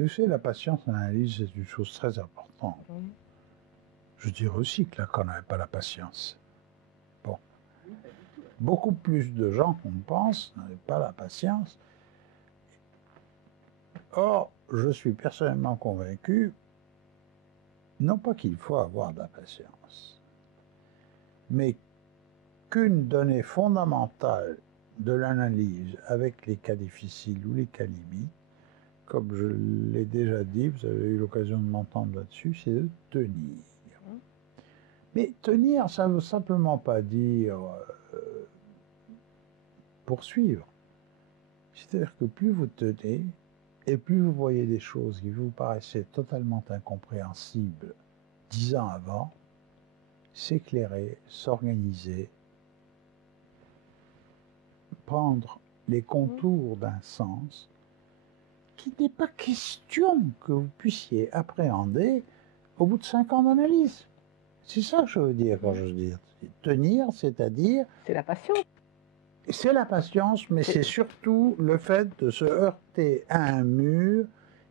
Et vous savez, la patience en analyse, c'est une chose très importante. Je dirais aussi que Lacan n'avait pas la patience. Bon. Beaucoup plus de gens qu'on pense n'avaient pas la patience. Or, je suis personnellement convaincu, non pas qu'il faut avoir de la patience, mais qu'une donnée fondamentale de l'analyse avec les cas difficiles ou les cas limites, comme je l'ai déjà dit, vous avez eu l'occasion de m'entendre là-dessus, c'est de tenir. Mais tenir, ça ne veut simplement pas dire poursuivre. C'est-à-dire que plus vous tenez, et plus vous voyez des choses qui vous paraissaient totalement incompréhensibles 10 ans avant, s'éclairer, s'organiser, prendre les contours d'un sens qu'il n'est pas question que vous puissiez appréhender au bout de 5 ans d'analyse. C'est ça que je veux dire quand je dis tenir, c'est-à-dire... C'est la patience. C'est la patience, mais c'est surtout le fait de se heurter à un mur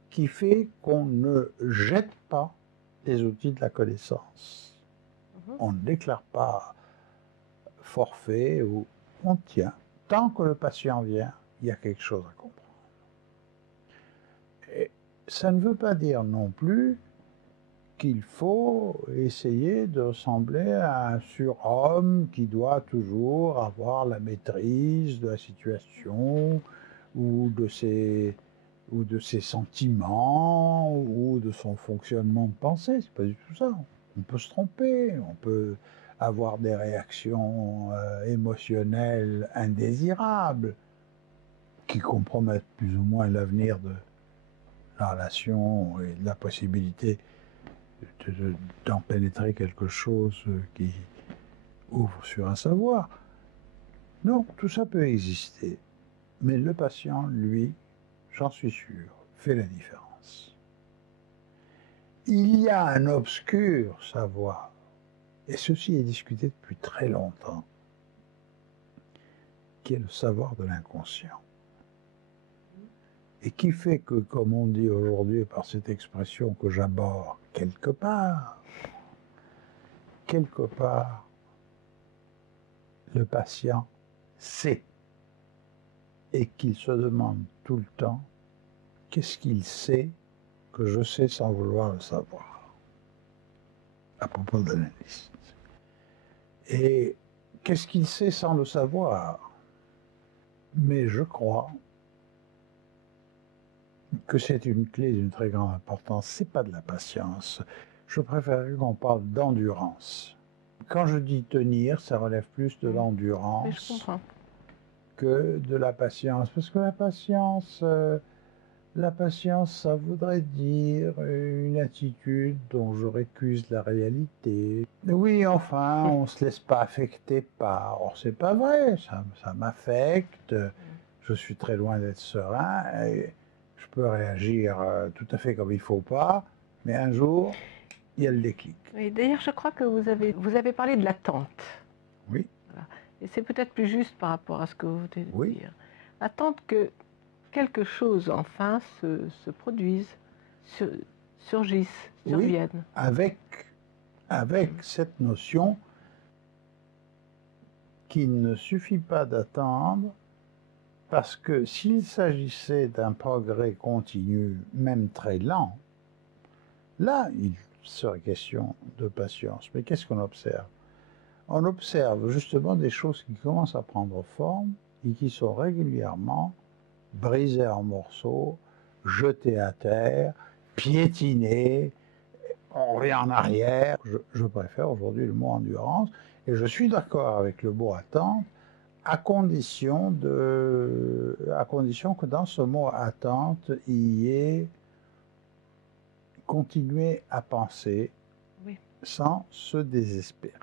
qui fait qu'on ne jette pas les outils de la connaissance. On ne déclare pas forfait ou on tient. Tant que le patient vient, il y a quelque chose à comprendre. Et ça ne veut pas dire non plus qu'il faut essayer de ressembler à un surhomme qui doit toujours avoir la maîtrise de la situation ou de ses sentiments ou de son fonctionnement de pensée. C'est pas du tout ça. On peut se tromper, on peut avoir des réactions émotionnelles indésirables qui compromettent plus ou moins l'avenir de la relation et de la possibilité d'en pénétrer quelque chose qui ouvre sur un savoir. Donc tout ça peut exister. Mais le patient, lui, j'en suis sûr, fait la différence. Il y a un obscur savoir, et ceci est discuté depuis très longtemps, qui est le savoir de l'inconscient. Et qui fait que, comme on dit aujourd'hui par cette expression que j'aborde, quelque part, le patient sait et qu'il se demande tout le temps qu'est-ce qu'il sait que je sais sans vouloir le savoir à propos de l'analyse. Et qu'est-ce qu'il sait sans le savoir? Mais je crois que c'est une clé d'une très grande importance. C'est pas de la patience. Je préfère qu'on parle d'endurance. Quand je dis tenir, ça relève plus de l'endurance que de la patience. Parce que la patience, ça voudrait dire une attitude dont je récuse la réalité. Oui, enfin, on ne se laisse pas affecter par... Or, c'est pas vrai, ça m'affecte, je suis très loin d'être serein, et je peux réagir tout à fait comme il ne faut pas, mais un jour, il y a le déclic. Oui, d'ailleurs, je crois que vous avez parlé de l'attente. Oui. Voilà. Et c'est peut-être plus juste par rapport à ce que vous venez de Oui. dire. Attente que quelque chose, enfin, se produise, surgisse, survienne. Oui, avec cette notion qu'il ne suffit pas d'attendre, parce que s'il s'agissait d'un progrès continu, même très lent, là, il serait question de patience. Mais qu'est-ce qu'on observe? On observe justement des choses qui commencent à prendre forme et qui sont régulièrement brisées en morceaux, jetées à terre, piétinées, on revient en arrière. Je préfère aujourd'hui le mot endurance, et je suis d'accord avec le mot attente, à condition que dans ce mot attente, il y ait continuer à penser sans se désespérer.